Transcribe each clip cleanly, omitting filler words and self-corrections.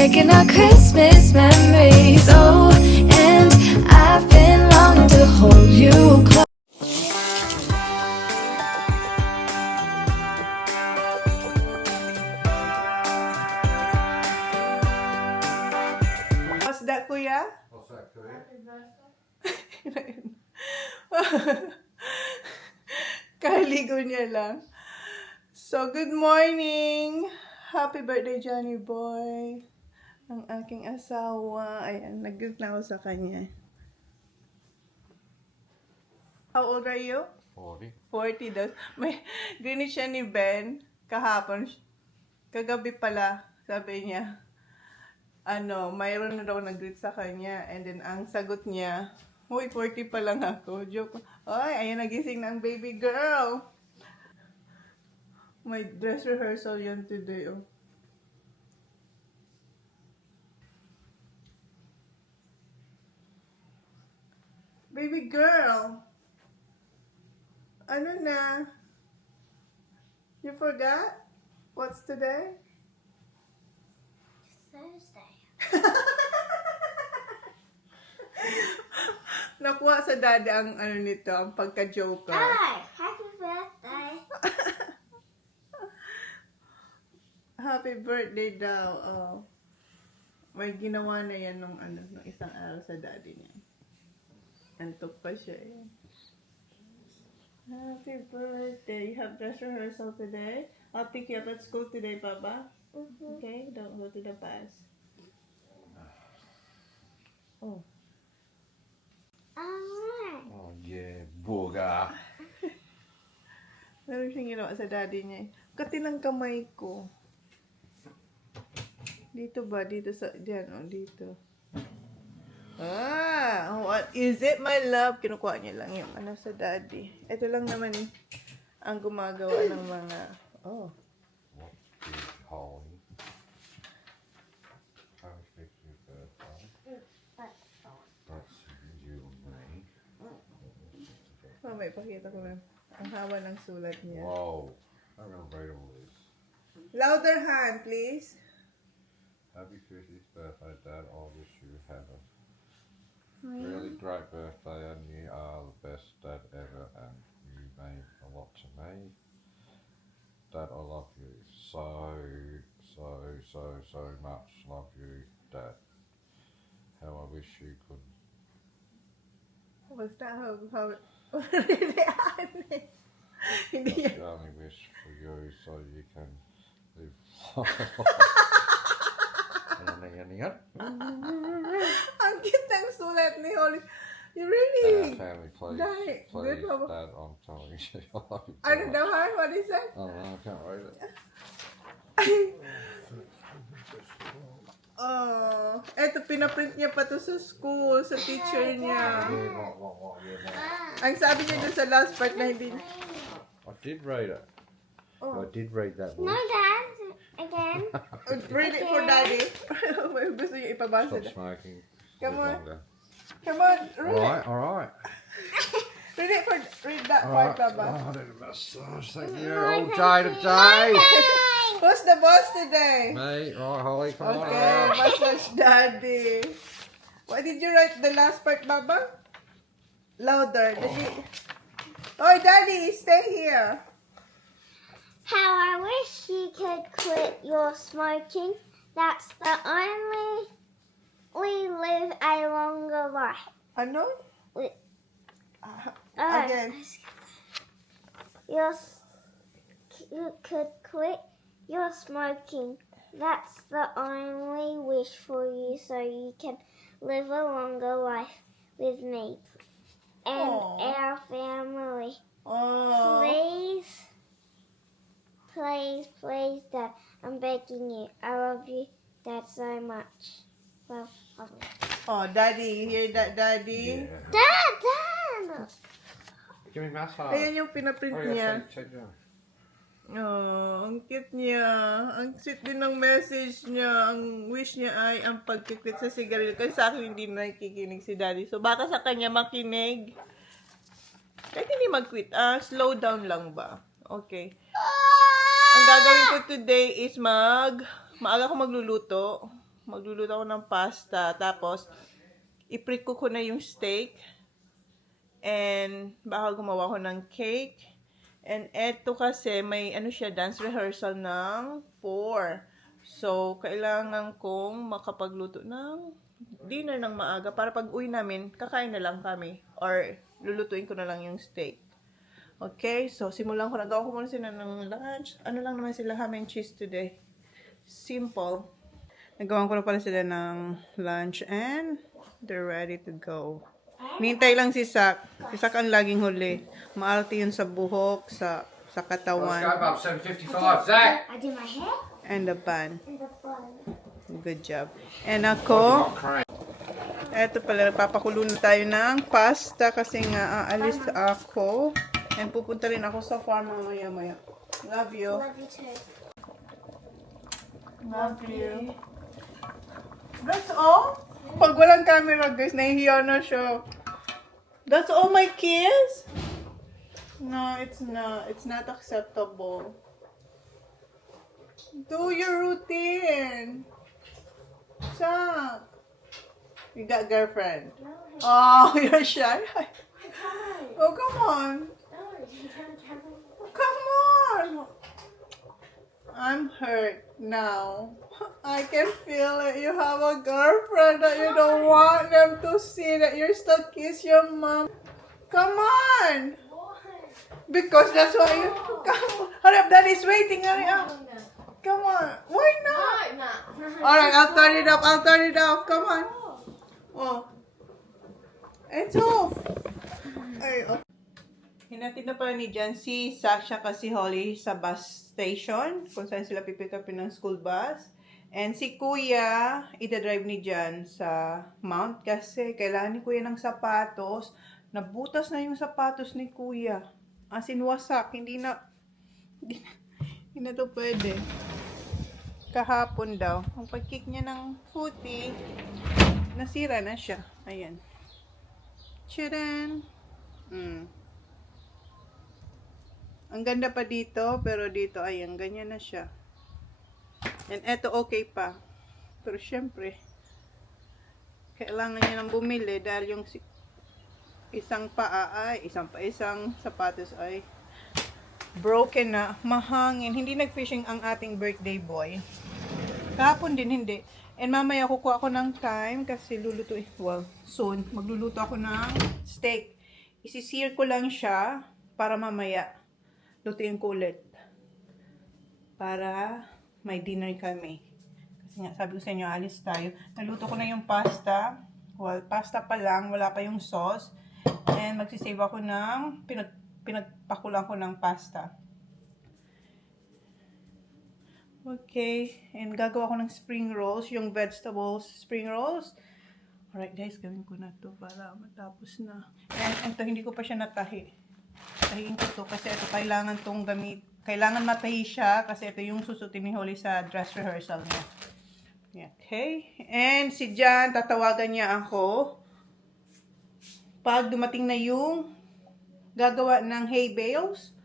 making our Christmas memories. Oh, and I've been longing to hold you close. What's that, kuya? What's that, Kuya? Kaligo niya lang. So, good morning! Happy birthday, Johnny Boy! Ang aking asawa. Ayan, nag-greet na ako sa kanya. How old are you? 40. 40 daw. May grinit siya ni Ben kahapon. Kagabi pala, sabi niya. Mayroon na daw nag-greet sa kanya. And then, ang sagot niya, uy, 40 pa lang ako. Joke. Ay, ayan, nagising na ang baby girl. May dress rehearsal yan today, oh. Baby girl. Ano na? You forgot? What's today? Thursday. Nakuha sa dada ang nito, ang pagka-joker. Hi! Happy birthday! Happy birthday daw. Oh. May ginawa na yan nung isang araw sa daddy niya. Antok pa siya eh. Happy birthday. You have dress rehearsal today? I'll pick you up at school today, Papa. Okay? Don't go to the bus. Oh. Alright. Oh, yeah, booger. Meron siyang ginawa sa daddy niya eh. Kati ng kamay ko. Dito ba? Dito sa... Diyan, oh. Dito. What is it, my love? Kinukuha niya lang yung sa daddy. Ito lang naman ang gumagawa ng mga... Oh. What big Holly? How big your birthday? That's you and me. Oh, may pakita ko lang. Ang haba ng sulat niya. Whoa. I'm going to read all this. Louder hand, please. Happy 50th birthday, Dad. I wish you have a really great birthday and you are the best dad ever and you mean a lot to me. Dad, I love you so much. Love you, Dad. How I wish you could. Basta hindi That's yan. the only wish for you so you can live. Ang cute ng sulat ni Holly. You Our really... family, please, Dad, please, good, Papa. Dad, I'm telling you, I love you so Ano much. daw, Han? What is that? I don't know, I can't read it. Oh, eto, pinaprint niya pa to sa school, sa teacher niya. Ang sabi niya dun sa last part na hindi... I did read it. Oh. I did read that No, book. Dad. Again. Read it for daddy. May gusto niya ipabasa Stop na. smoking. Come Live on. longer. Come on, read it. Alright, alright. Read that part, Alright. Baba. Oh, I did a massage, thank you. All day today. Who's the boss today? Me, right, Holly, come on Okay, around. massage daddy. Why did you write the last part, Baba? Louder. Oh, daddy, stay here. How I wish you could quit your smoking. That's the only we live a longer life. Ano? We- Ah, Oh, Again. you could quit your smoking. That's the only wish for you so you can live a longer life with me and Aw. our family. Oh. Please, Dad. I'm begging you. I love you, Dad, so much. Love, mommy. Oh, daddy. Hear that, daddy? Yeah. Dad! Give me a massage. Ayan yung pinaprint Oh, niya. yeah, take down. Oh, ang cute niya. Ang sweet din ng message niya. Ang wish niya ay ang pagkikwit sa sigarilyo. Kasi sa akin hindi nakikinig si daddy. So baka sa kanya makinig. Kahit hindi mag-quit. Slow down lang ba? Okay. Ang gagawin ko today is maaga ko magluluto. Magluluto ako ng pasta. Tapos, i-pre-cook ko na yung steak. And, baka gumawa ko ng cake. And, eto kasi, may ano siya, dance rehearsal ng 4. So, kailangan kong makapagluto ng dinner ng maaga para pag uwi namin, kakain na lang kami. Or, lulutuin ko na lang yung steak. Okay, so simulan ko. Nagawa ko muna sila ng lunch. Ano lang naman sila, ham and cheese today. Simple. Nagawa ko na pala sila ng lunch and they're ready to go. Mintay lang si Sak. Si Sak ang laging huli. Maarte yun sa buhok, sa Let's go, katawan, Bob. 7:55. Zach. I do my hair and the pan. and the bun. Good job. And ako, eto pala, papakulo na tayo ng pasta kasi nga aalis ako. And pupunta rin ako sa farm mamaya-maya. Love you. Love you too. Love you. That's all? Pag walang camera, guys, nahihiya na siya. That's all my kiss? No, it's not. It's not acceptable. Do your routine. Sak. You got girlfriend? Oh, you're shy. Oh, come on. Come on. I'm hurt now. I can feel it. You have a girlfriend that you don't want them to see that you're still kiss your mom. Come on. Because that's why you... Come on. Hurry up. Daddy's waiting. Hurry up. Come on. Why not? Alright, I'll turn it up. I'll turn it off. Come on. Oh. It's off. Ay, off. Hinatid na pala ni Jan si Sasha kasi Holly sa bus station kung saan sila pipick upin ng school bus. And si Kuya, ita-drive ni Jan sa Mount kasi kailangan ni Kuya ng sapatos. Nabutas na yung sapatos ni Kuya. As in, wasak. Hindi na to pwede. Kahapon daw, ang pag-kick niya ng footy, nasira na siya. Ayan. Tcharan! Ang ganda pa dito, pero dito, ayan, ganyan na siya. And eto okay pa. Pero syempre, kailangan niya nang bumili dahil yung isang sapatos ay broken na, mahangin. Hindi nag-fishing ang ating birthday boy. Kahapon din, hindi. And mamaya kukuha ako ng time kasi soon, magluluto ako ng steak. Isisir ko lang siya para mamaya lutuin ko ulit. Para may dinner kami. Kasi nga, sabi ko sa inyo, alis tayo. Naluto ko na yung pasta. Well, pasta pa lang, wala pa yung sauce. And magsisave ako ng, pinagpakulang ko ng pasta. Okay. And gagawa ko ng spring rolls, yung vegetables spring rolls. Alright guys, gawin ko na to para matapos na. And ito, hindi ko pa siya natahi. Tahiin ko to kasi ito kailangan tong gamit. Kailangan matahi siya kasi ito yung susutin ni Holly sa dress rehearsal niya. Okay. And si Jan, tatawagan niya ako pag dumating na yung gagawa ng hay bales.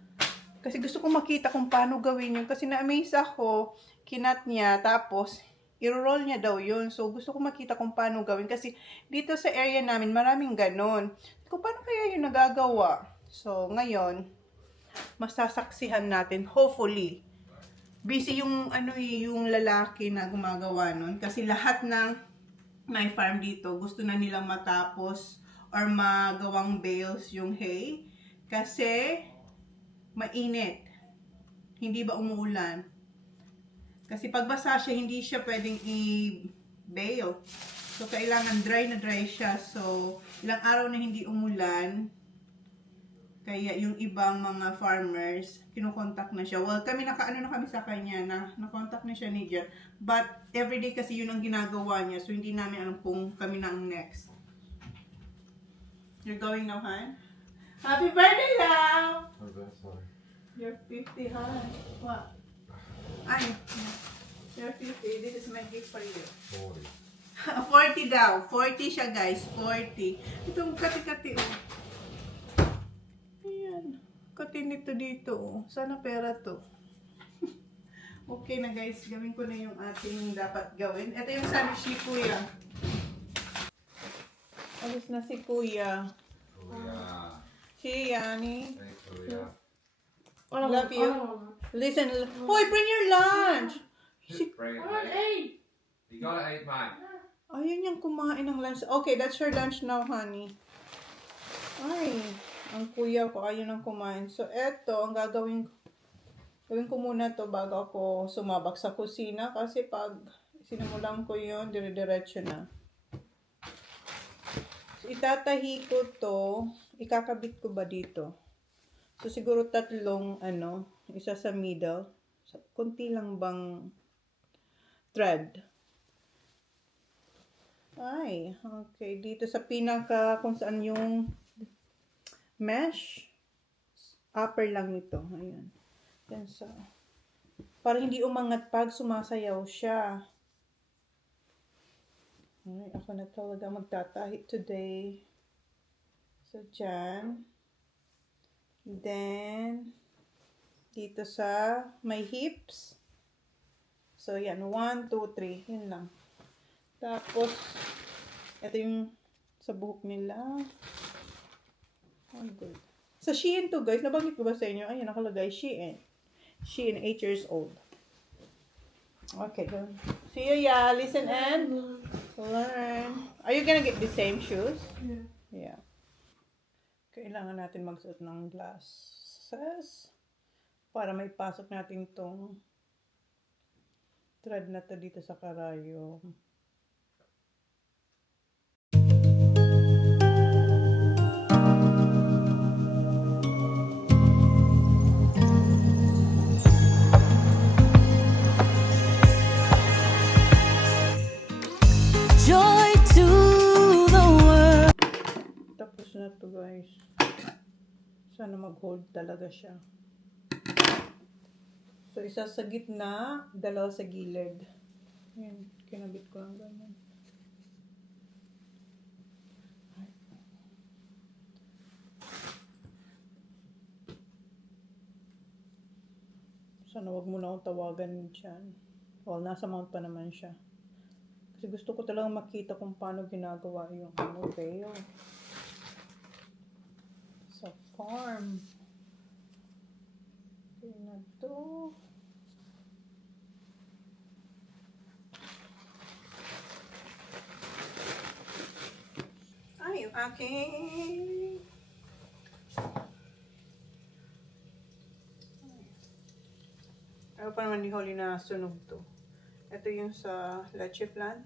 Kasi gusto kong makita kung paano gawin yun. Kasi na-amaze ako, kinat niya, tapos i-roll niya daw yun. So, gusto kong makita kung paano gawin. Kasi dito sa area namin, maraming ganon. Kung paano kaya yun nagagawa? So, ngayon, masasaksihan natin, hopefully. Busy yung, yung lalaki na gumagawa nun. Kasi lahat ng may farm dito, gusto na nilang matapos or magawang bales yung hay. Kasi, mainit. Hindi ba umuulan? Kasi pagbasa siya, hindi siya pwedeng i-bale. So, kailangan dry na dry siya. So, ilang araw na hindi umulan. Kaya yung ibang mga farmers, kinukontak na siya. Well, kami nakaano na kami sa kanya na nakontak na siya ni Jan. But, everyday kasi yun ang ginagawa niya. So, hindi namin alam kung kami na ang next. You're going now, Han? Happy birthday, love! Sorry. You're 50, Han. What? Ay, you're 50. This is my gift for you. 40 40. daw. 40 siya, guys. 40. Itong kati-kati, oh. Ayan. Kati nito dito, oh. Sana pera to. Okay na guys, gawin ko na yung ating dapat gawin. Ito yung sandwich ni Kuya. Alis na si Kuya. Kuya. Si Yani. Hey, Kuya. Love you. Listen. Hoy, bring your lunch. Bring it, mate. You gotta eat, mate. Ayun yung kumain ng lunch. Okay, that's your lunch now, honey. Ay, ang kuya ko ayun ang kumain. So, eto, ang gagawin ko muna to bago ako sumabak sa kusina kasi pag sinimulan ko yun, dire-diretso na. So, itatahi ko to, ikakabit ko ba dito? So, siguro tatlong, isa sa middle. So, kunti lang bang thread. Ay, okay. Dito sa pinaka, kung saan yung mesh, upper lang ito. Ayan. Yan sa, para hindi umangat pag sumasayaw siya. Ay, ako na talaga magtatahi today. So, dyan. Then, dito sa may hips. So, yan. 1, 2, 3. Yun lang. Tapos, ito yung sa buhok nila. Oh, good. Sa Shein to, guys. Nabanggit ko ba sa inyo? Ayan, nakalagay. Shein. Shein, 8 years old. Okay, go. See you, yeah. Listen and learn. Are you gonna get the same shoes? Yeah. Kailangan natin magsuot ng glasses para may pasok natin tong thread na to dito sa karayom. Joy to the world. Tapos na to, guys. Sana mag-hold talaga siya. So, isa sa gitna, dalawa sa gilid. Ayan, kinabit ko lang ganyan. Sana wag mo na akong tawagan dyan. Well, nasa mount pa naman siya. Kasi gusto ko talagang makita kung paano ginagawa yung veil. Sa farm. Okay na to. Ay, yung aking... Ano pa naman ni Holly na sunog to. Ito yung sa leche flan.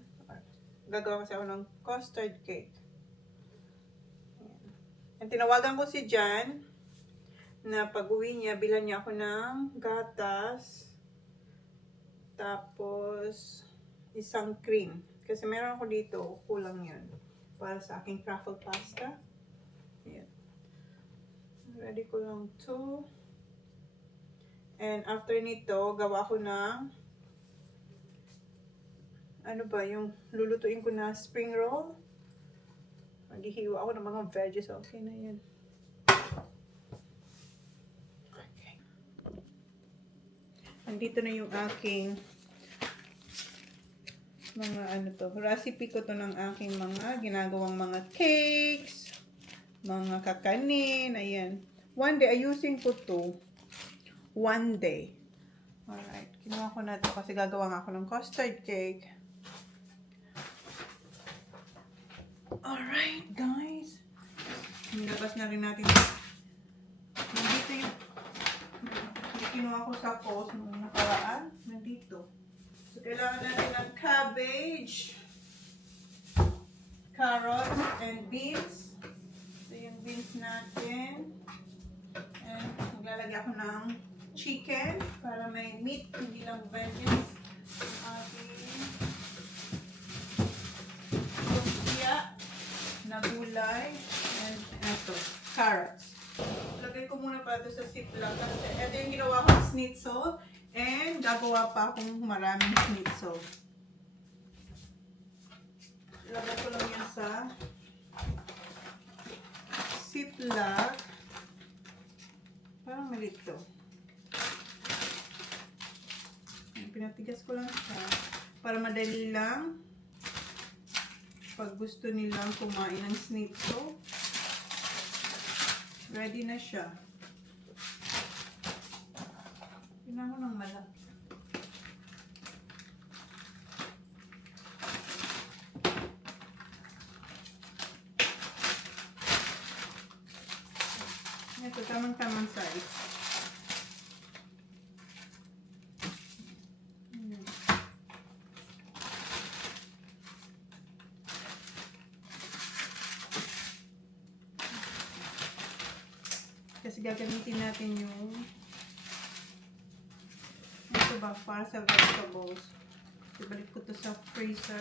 Gagawa kasi ako ng custard cake. Ayan. And tinawagan ko si Jan na pag-uwi niya, bilan niya ako ng gatas. Tapos, isang cream. Kasi meron ako dito, kulang yun. Para sa aking truffle pasta. Ayan. Ready ko lang to. And after nito, gawa ko ng ano ba, yung lulutuin ko na spring roll. Maghihiwa ako ng mga veggies. Okay na yan. Okay. Andito na yung aking mga recipe ko to ng aking mga ginagawang mga cakes, mga kakanin, ayan. One day, ayusin ko to. One day. Alright, kinuha ko na to kasi gagawa nga ako ng custard cake. Alright, guys. Nilabas na rin natin. Nandito yung kinuha ko sa post nung nakaraan. Nandito. So, kailangan natin ng cabbage, carrots, and beans. So, yung beans natin. And maglalagay ako ng chicken para may meat, hindi lang veggies. Ating lumpia na gulay and ito, carrots. Lagay ko muna pa ito sa ziplock kasi ito yung ginawa ko schnitzel and gagawa pa akong maraming schnitzel. Lagay ko lang yan sa ziplock. Parang malit to. Titigas ko lang siya para madali lang pag gusto nilang kumain ng schnitzel. Ready na siya. Tingnan mo ng malaki. Ito, tamang-tamang size. Kasi gagamitin natin yung ito ba, para sa vegetables. Ibalik ko to sa freezer.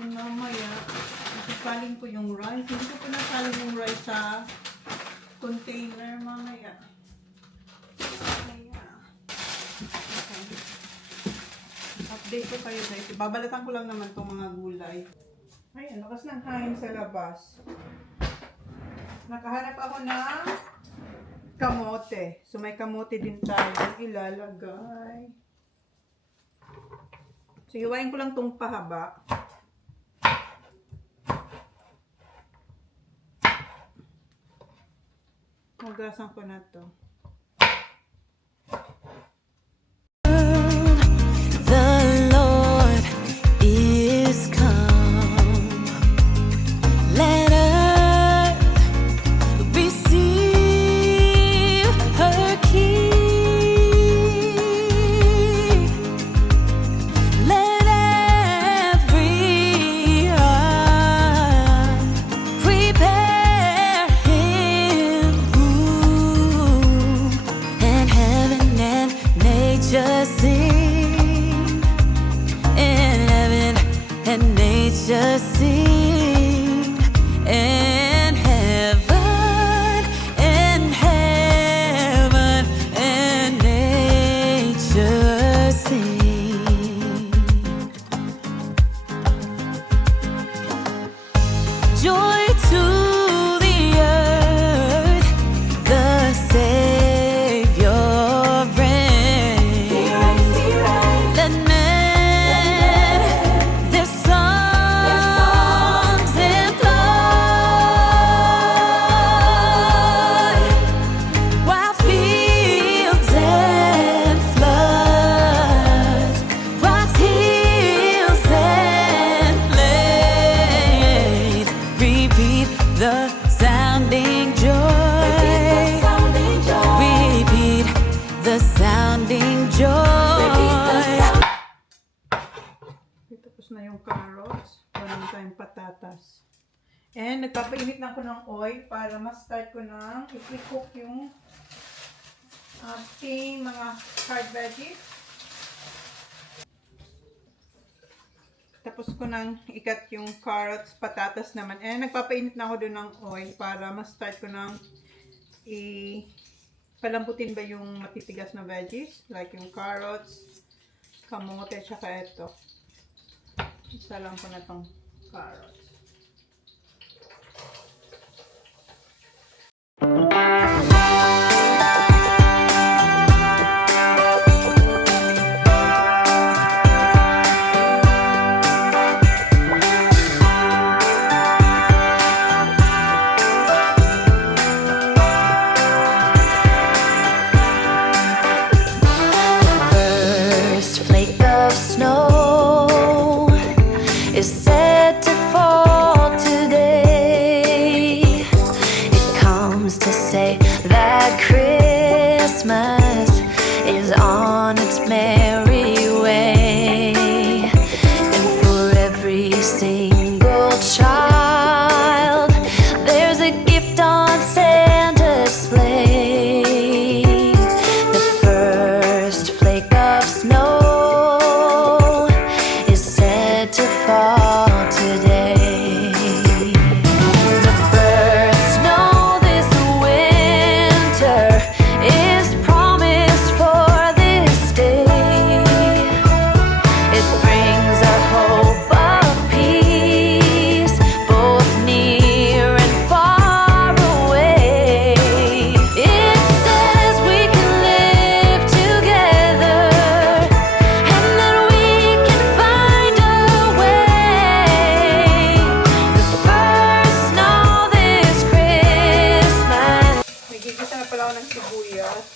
And mamaya, isasalin ko yung rice. Hindi ko pinasalin yung rice sa container mamaya. Okay. Update ko kayo guys. Babalatan ko lang naman itong mga gulay. Ayan, lakas ng hangin sa labas. Nakahanap ako ng kamote. So may kamote din tayo ilalagay. So hiwain ko lang itong pahaba. Hugasan ko na to. The Lord is come. Let earth receive her King. Let every heart prepare Him room, and heaven and nature sing, and heaven and nature sing, and heaven and nature sing. Joy to the earth, the Savior reigns. Let men their songs employ, while fields and floods, rocks, hills, and plains repeat the sounding joy. Repeat the sounding joy. Tapos na yung carrots. Wala na tayong patatas. And nagpapainit na ako ng oil para ma-start ko ng i-cook yung ating mga hard veggies. Tapos ko nang ikat yung carrots, patatas naman. And nagpapainit na ako doon ng oil para ma-start ko ng palambutin ba yung matitigas na veggies. Like yung carrots, kamote, tsaka ito. Isa lang ko na tong carrots. First flake of snow is said to fall today. It comes to say that Christmas is on its merry way. And for every single child, there's a gift on Santa's sleigh. The first flake of snow is said to fall today. The first snow this winter is promised ng sibuyas.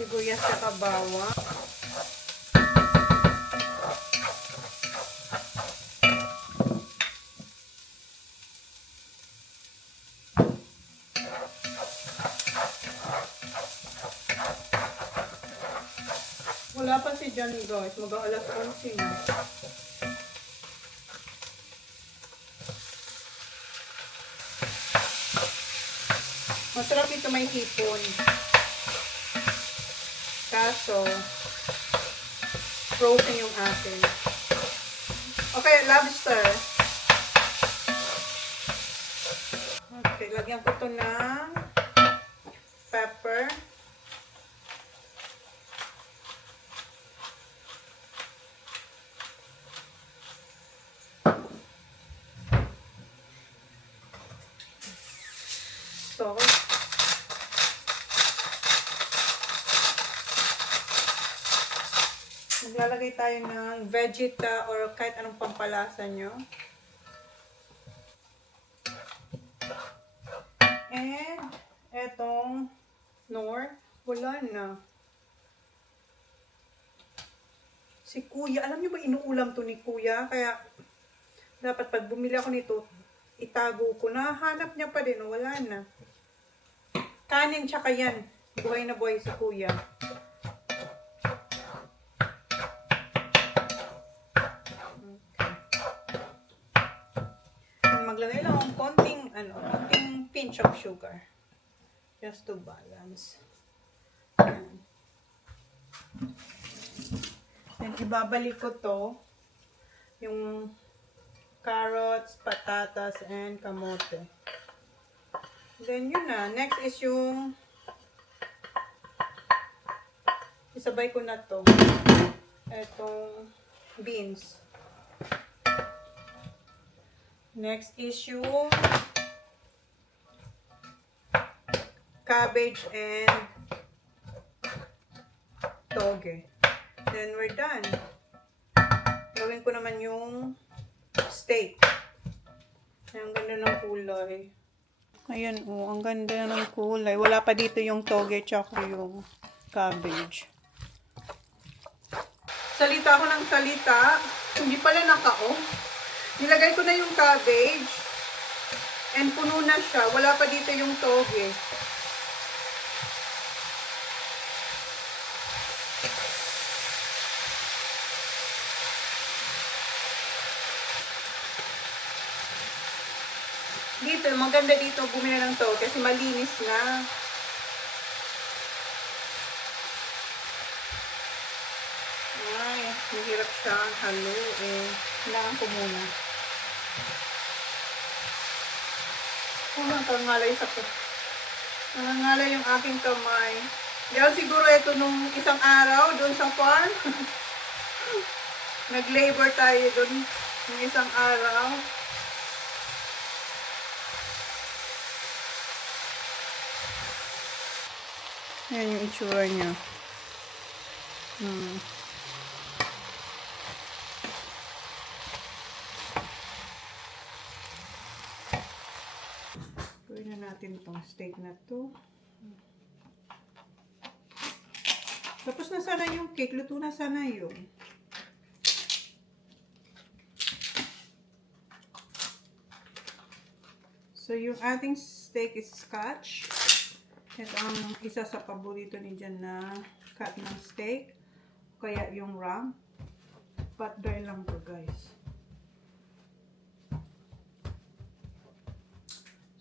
Sibuyas at bawang. Wala pa si John guys, mag-aalas 11 na. Masarap ito may hipon. Kaso, frozen yung akin. Okay, lobster. Okay, lagyan ko ito ng pepper. Salt. Maglalagay tayo ng vegeta or kahit anong pampalasa nyo. And etong Knorr, wala na. Si Kuya, alam niyo ba inuulam to ni Kuya? Kaya dapat pag bumili ako nito, itago ko. Nahanap niya pa din, wala na. Kanin tsaka yan. Buhay na buhay si Kuya. Okay. Maglagay lang ng konting pinch of sugar. Just to balance. Yan. Then ibabalik ko to. Yung carrots, patatas, and kamote. Then yun na. Next is yung isabay ko na to. Etong beans. Next is yung cabbage and toge. Then we're done. Gawin ko naman yung steak. Ang ganda ng kulay. Ayan ang ganda ng kulay. Wala pa dito yung toge tsaka yung cabbage. Salita ako ng salita. Hindi pala naka-off. Nilagay ko na yung cabbage. And puno na siya. Wala pa dito yung toge. Dito, maganda dito bumili ng to kasi malinis na. Ay, mahirap siya haluin. Kailangan ko muna. Nangangalay sa ko. Nangangalay yung aking kamay. Dahil siguro ito nung isang araw doon sa farm. Nag-labor tayo doon nung isang araw. Yan yung itsura niya. Gawin na natin itong steak na to. Tapos na sana yung cake. Luto na sana yun. So, yung ating steak is scotch. Ito ang isa sa paborito ni Jan na cut ng steak. Kaya yung ram. Pat dry lang to guys.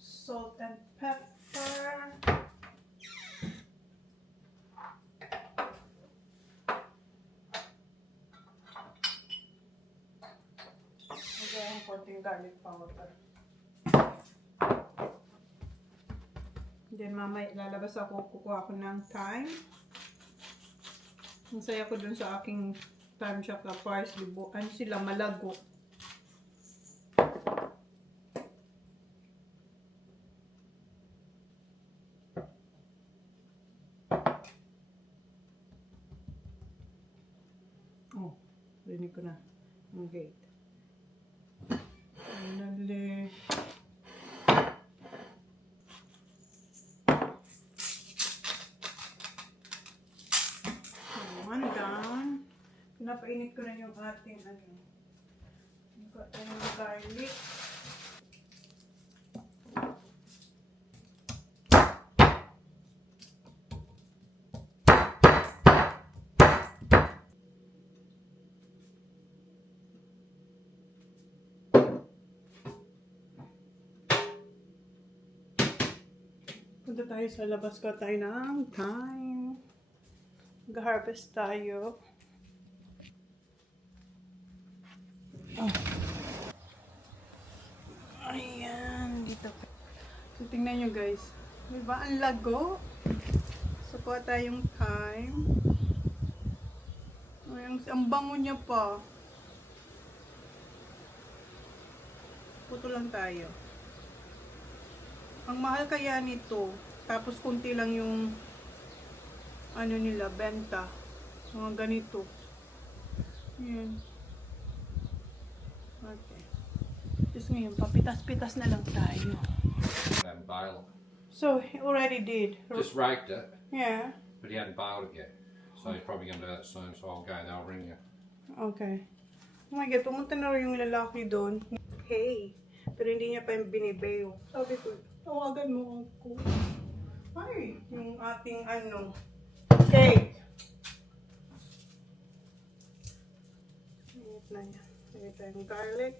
Salt and pepper. Lagay ang konting garlic powder. Then mamaya lalabas ako, kukuha ako ng thyme. Ang saya ko dun sa aking thyme tsaka parsley. Ano sila, malago. Oh, rinig ko na. Ang gate. Dali. One down. Pinapainit ko na yung ating ano. Ito yung garlic. Punta tayo sa labas ko tayo ng time. Mag-harvest tayo. Oh. Ayan, dito. So, tingnan nyo guys. Diba, ang lago? So, kuha tayong time. Ay, ang bango niya pa. Puto lang tayo. Ang mahal kaya nito. Tapos kunti lang yung ano nila, benta. Mga ganito. Ayan. Okay. Just ngayon, papitas-pitas na lang tayo. And bale it. So, he already did. Just raked it, Yeah. but he hadn't baled it yet. So he's probably going to do that soon, so I'll go and I'll ring you. Okay. Oh my God, pumunta na rin yung lalaki doon. Hey. Pero hindi niya pa yung binibayo. Sabi ko, tawagan mo ako. Ay, yung ating ano, cake. Init na niya. Lagay tayong garlic.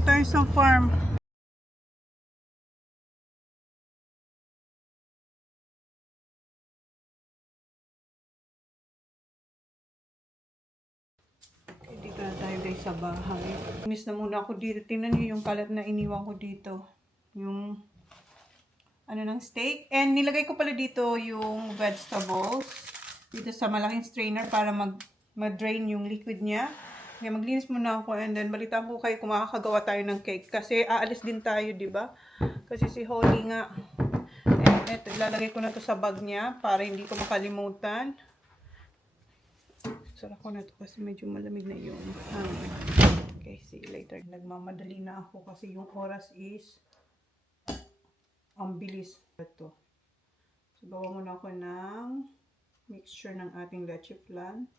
Tayo sa farm. Dito na tayo guys sa bahay. Inis na muna ako dito. Tingnan niyo yung kalat na iniwan ko dito. Yung ano ng steak. And nilagay ko pala dito yung vegetables. Dito sa malaking strainer para mag-drain yung liquid niya. Kaya maglinis muna ako and then balita ko kayo kung makakagawa tayo ng cake. Kasi aalis din tayo, di ba? Kasi si Holly nga. And eto, ilalagay ko na to sa bag niya para hindi ko makalimutan. Sara ko na to kasi medyo malamig na yung hangin. Okay, see you later. Nagmamadali na ako kasi yung oras is ang bilis. Ito. So, gawa muna ako ng mixture ng ating leche flan.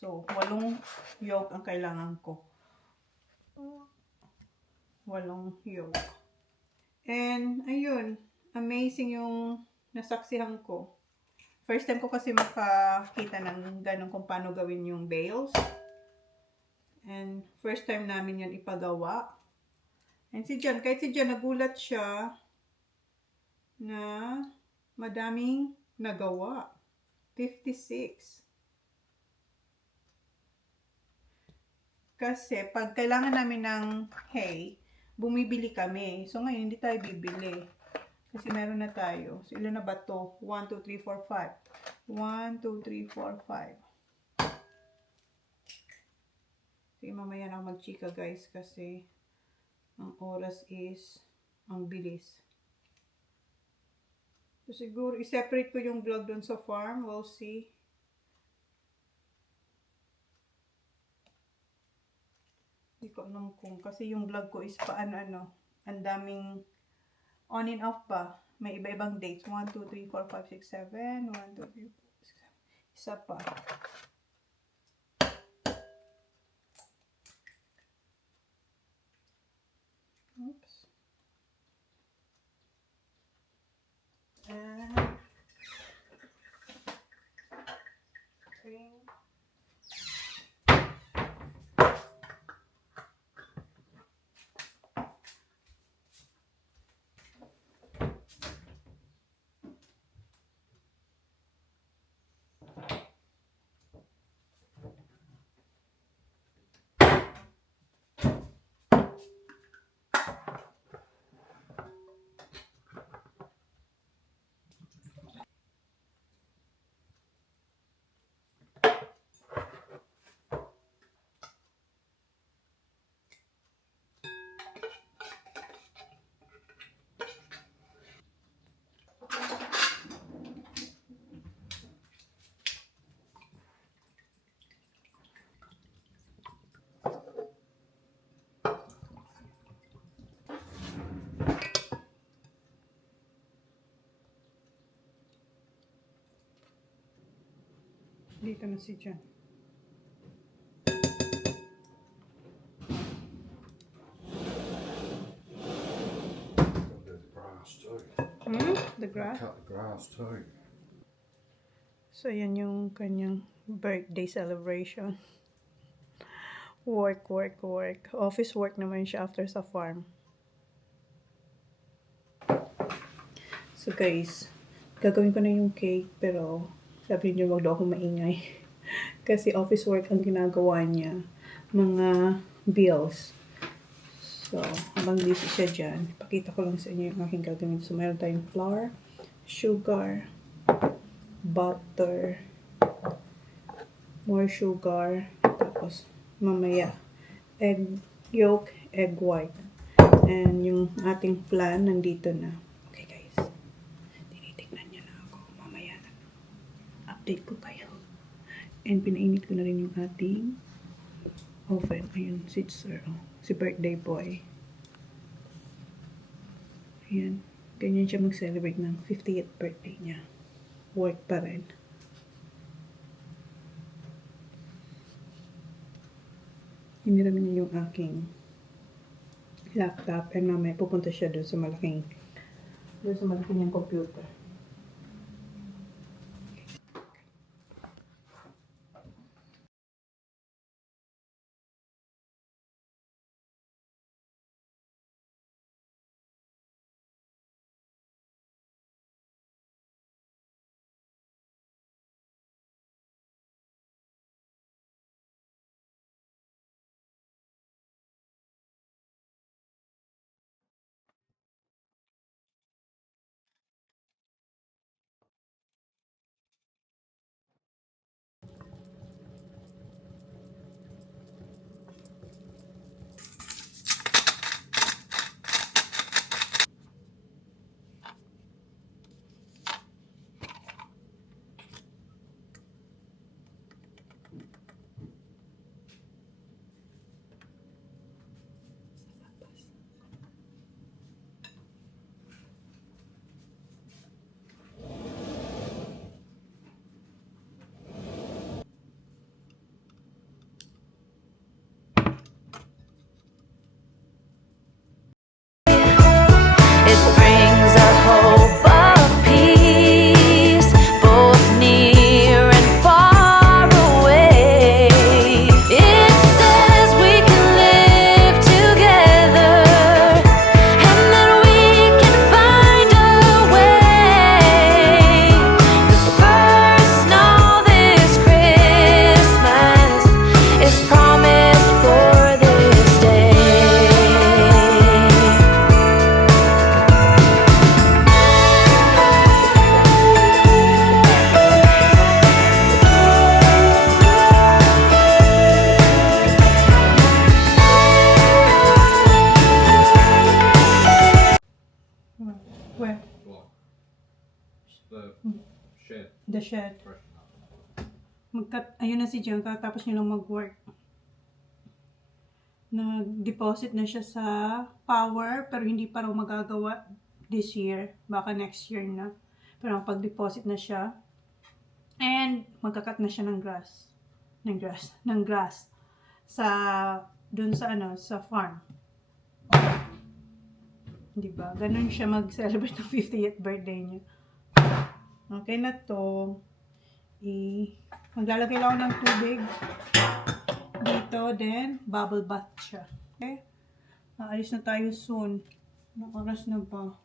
So, 8 yolk ang kailangan ko. 8 yolk. And, ayun. Amazing yung nasaksihan ko. First time ko kasi makakita ng ganun kung paano gawin yung bales. And, first time namin yan ipagawa. And si John, kahit si John, nagulat siya na madaming nagawa. 56. Kasi, pag kailangan namin ng hay, bumibili kami. So, ngayon, hindi tayo bibili. Kasi meron na tayo. So, ilan na ba to? 1, 2, 3, 4, 5. 1, 2, 3, 4, 5. Sige, mamaya na ako mag-chika, guys. Kasi, ang oras is, ang bilis. So, siguro, i-separate ko yung vlog dun sa farm. We'll see. Hindi ko alam kung, kasi yung vlog ko is paano, ang daming on and off pa. May iba-ibang dates. 1, 2, 3, 4, 5, 6, 7. 1, 2, 3, 4, 6, 7. Isa pa. Oops. And cream. Dito na si John. Got the grass too. The grass. Cut the grass too. So, yan yung kanyang birthday celebration. Work. Office work naman siya after sa farm. So, guys, gagawin ko na yung cake, pero sabi niyo wag daw akong maingay. Kasi office work ang ginagawa niya. Mga bills. So, habang busy siya dyan, pakita ko lang sa inyo yung aking gagawin. So, meron tayong flour, sugar, butter, more sugar, tapos mamaya egg yolk, egg white, and yung ating plan nandito na. Okay guys, tinitignan niya na ako, mamaya na update ko kayo. And pinainit ko na rin yung ating oven. Ayun si sir, si birthday boy. Ayan, ganyan siya mag-celebrate ng 50th birthday niya. Work pa rin. Hinirami niya yung aking laptop and mamaya pupunta siya doon sa malaking niyang computer. It brings a hope of peace, both near and far away. It says we can live together and that we can find a way. The first snow this Christmas is promised for this day. Where? What? The shed. The shed. Freshen up. Ayun na si John, tapos niya lang mag-work. Nag-deposit na siya sa power, pero hindi pa raw magagawa this year. Baka next year na. Pero pag-deposit na siya. And magkakat na siya ng grass. Ng grass. Dun sa sa farm. Diba? Ganun siya mag-celebrate ng 50th birthday niya. Okay na to. Maglalagay lang ako ng tubig. Dito, then, bubble bath siya. Okay? Aalis na tayo soon. Anong oras na ba?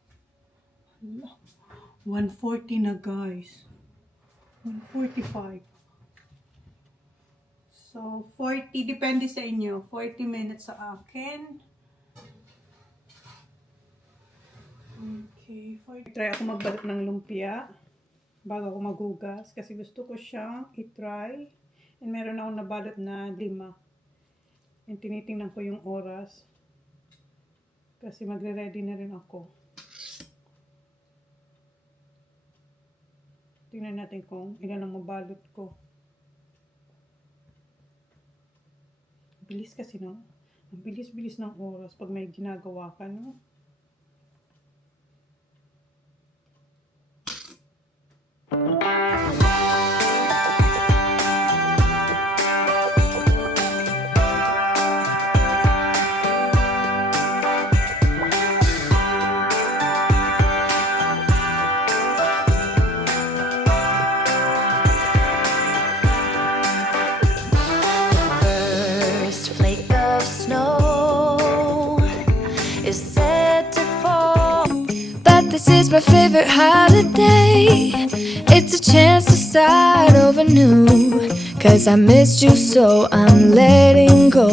1:40 na, guys. 1:45. So, 40, depende sa inyo. 40 minutes sa akin. Okay, 40. Try ako magbalot ng lumpia bago ako maghugas kasi gusto ko siyang i-try. And meron akong nabalot na 5. And tinitingnan ko yung oras kasi magre-ready na rin ako. Tingnan natin kung ilan ang mabalot ko. Bilis kasi, no? Ang bilis-bilis ng oras pag may ginagawa ka, no? First flake of snow is set to fall. But this is my favorite holiday. It's a chance to start over new. 'Cause I missed you, so I'm letting go.